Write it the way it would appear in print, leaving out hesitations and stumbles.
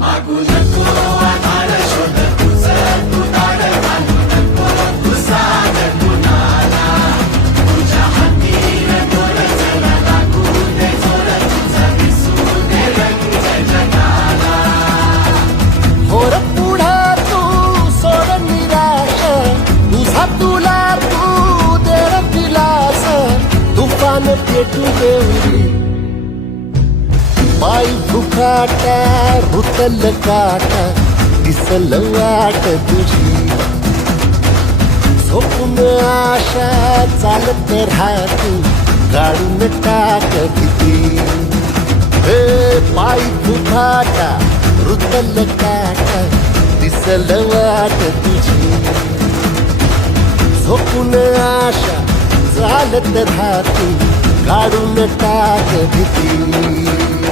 मागू नको आधार शोध तुझं तू दार घालू नको तू सांग कुणाला तुझ्या हातीने दोर जरा लागू दे जोर तुझा दिसू दे रंग जगाला होर पुढे तू सोड निराश तुझा तुला तू दे दिलास तुफान पेटू देवरी पाय फुकाटा रुतल काटा दिसल वाट तुझी झोपून आशा चालत राहतो काढून टाक भीती पाय फुकाटा रुतल काटा दिसल वाट तुझी झोपून आशा चालत राहतो काढून टाक भीती